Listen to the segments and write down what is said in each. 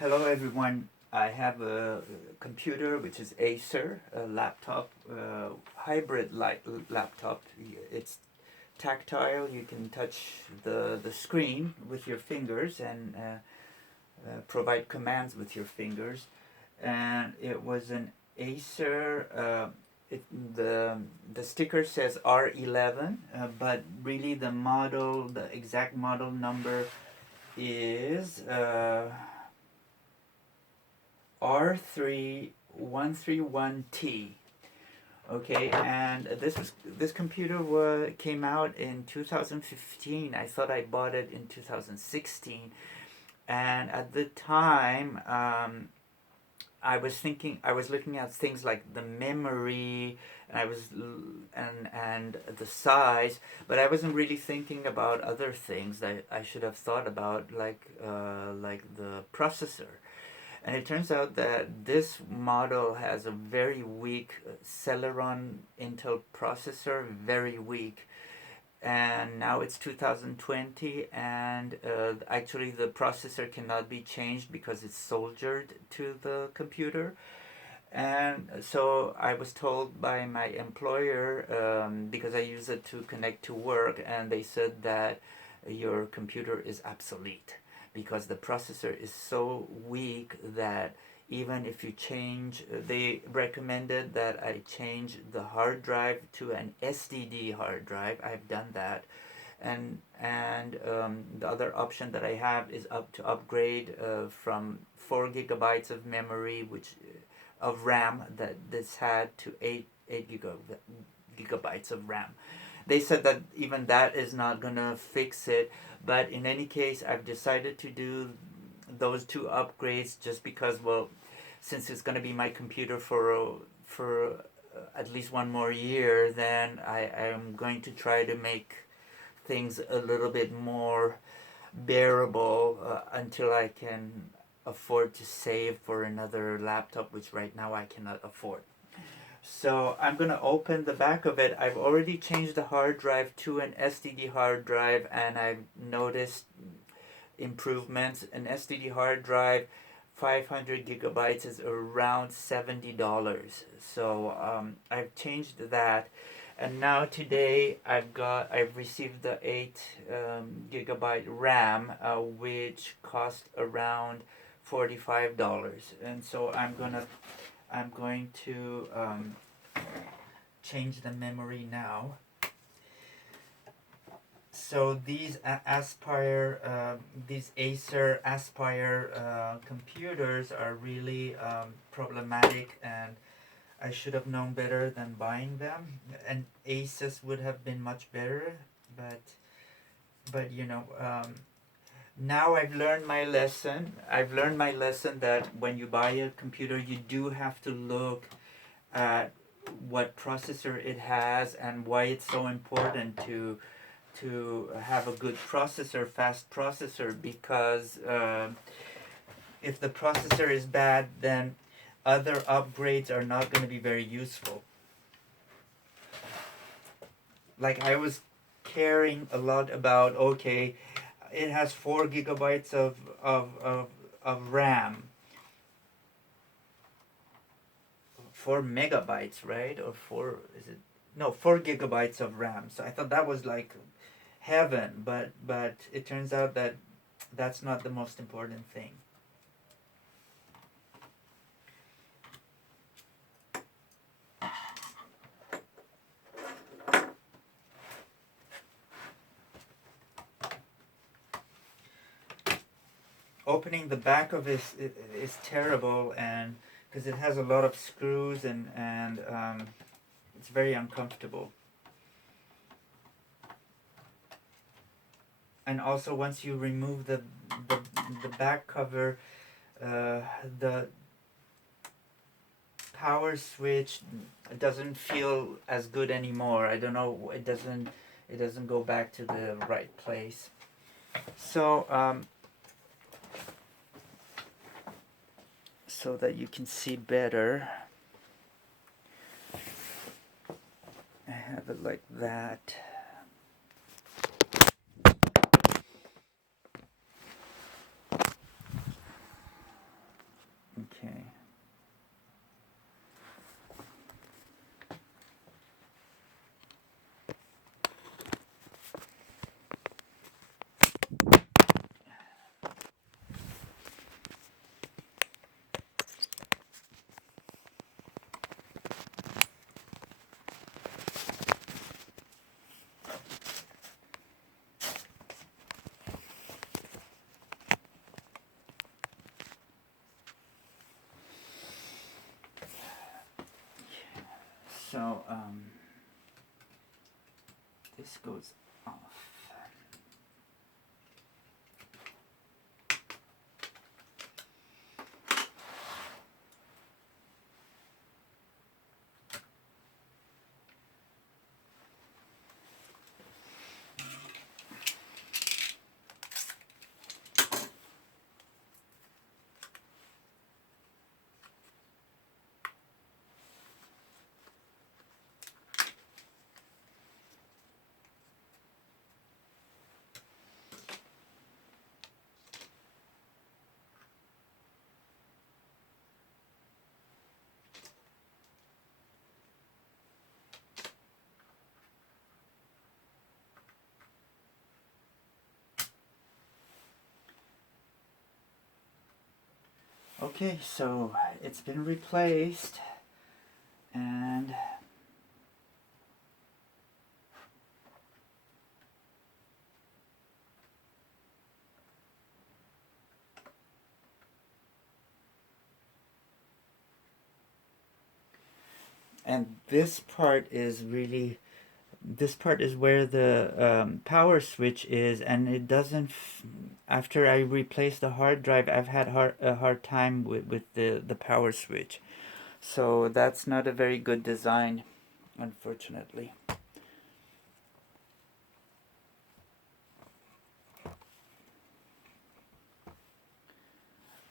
Hello everyone. I have a computer which is Acer, a laptop, hybrid laptop. It's tactile. You can touch the screen with your fingers and provide commands with your fingers. And it was an Acer. It, the sticker says R11, but really the model, the exact model number is. R3-131T. Okay, and this computer came out in 2015. I thought I bought it in 2016, and at the time, I was looking at things like the memory, and the size, but I wasn't really thinking about other things that I should have thought about, like the processor. And it turns out that this model has a very weak Celeron Intel processor, very weak. And now it's 2020, and actually the processor cannot be changed because it's soldered to the computer. And so I was told by my employer, because I use it to connect to work, and they said that your computer is obsolete because the processor is so weak that even if you change, they recommended that I change the hard drive to an SDD hard drive. I've done that, and the other option that I have is to upgrade from 4 gigabytes of memory, which of RAM that this had, to 8 gigabytes of RAM. They said that even that is not gonna fix it, but in any case, I've decided to do those two upgrades just because, well, since it's gonna be my computer for at least one more year, then I am going to try to make things a little bit more bearable until I can afford to save for another laptop, which right now I cannot afford. So I'm going to open the back of it. I've already changed the hard drive to an SDD hard drive, and I've noticed improvements. An SDD hard drive, 500 gigabytes, is around $70. So I've changed that. And now today I've received the 8 gigabyte RAM, which cost around $45. And so I'm going to change the memory now. So these these Acer Aspire computers are really problematic, and I should have known better than buying them. And Asus would have been much better, but now I've learned my lesson. I've learned my lesson that when you buy a computer, you do have to look at what processor it has and why it's so important to have a good processor, fast processor, because if the processor is bad, then other upgrades are not going to be very useful. Like, I was caring a lot about, okay, it has 4 gigabytes of RAM. 4 megabytes, right? Or 4 gigabytes of RAM. So I thought that was like heaven, but it turns out that that's not the most important thing. Opening the back of it is terrible, and because it has a lot of screws, and it's very uncomfortable. And also, once you remove the back cover, the power switch doesn't feel as good anymore. I don't know. It doesn't go back to the right place. So so that you can see better, I have it like that. So this goes off. Okay, so it's been replaced, and this part is really, this part is where the power switch is, and it doesn't after I replaced the hard drive, I've had a hard time with the power switch, so that's not a very good design, unfortunately.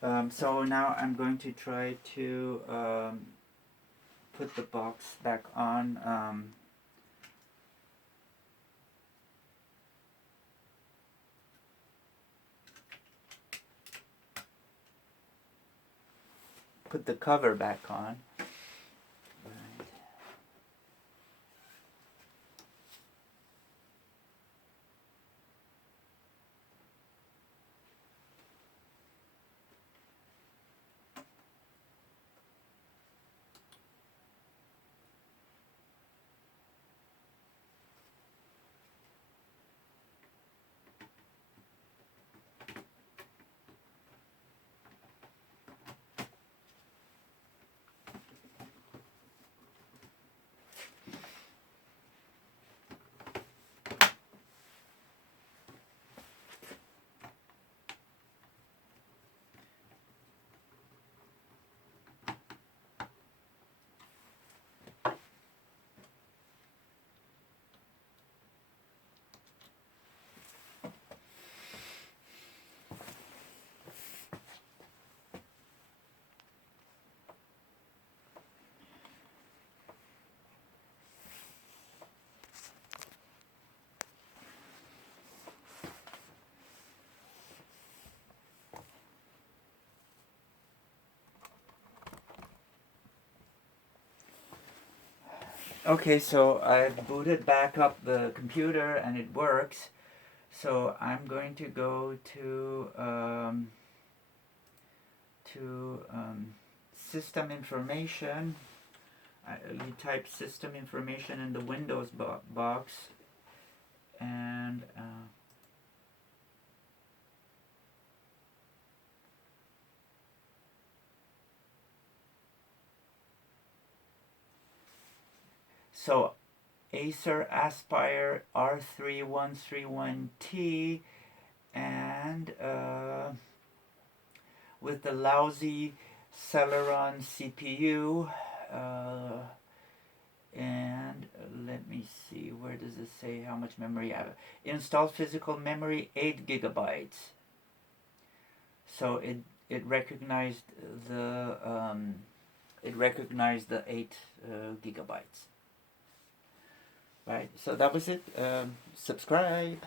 So now I'm going to try to put the box back on. Put the cover back on. Okay, so I've booted back up the computer and it works. So I'm going to go to system information. You type system information in the Windows box, and so Acer Aspire R3-131T, and with the lousy Celeron CPU, and let me see, where does it say how much memory I have? Installed physical memory 8 gigabytes. So it recognized the 8 gigabytes. Right, so that was it. Subscribe.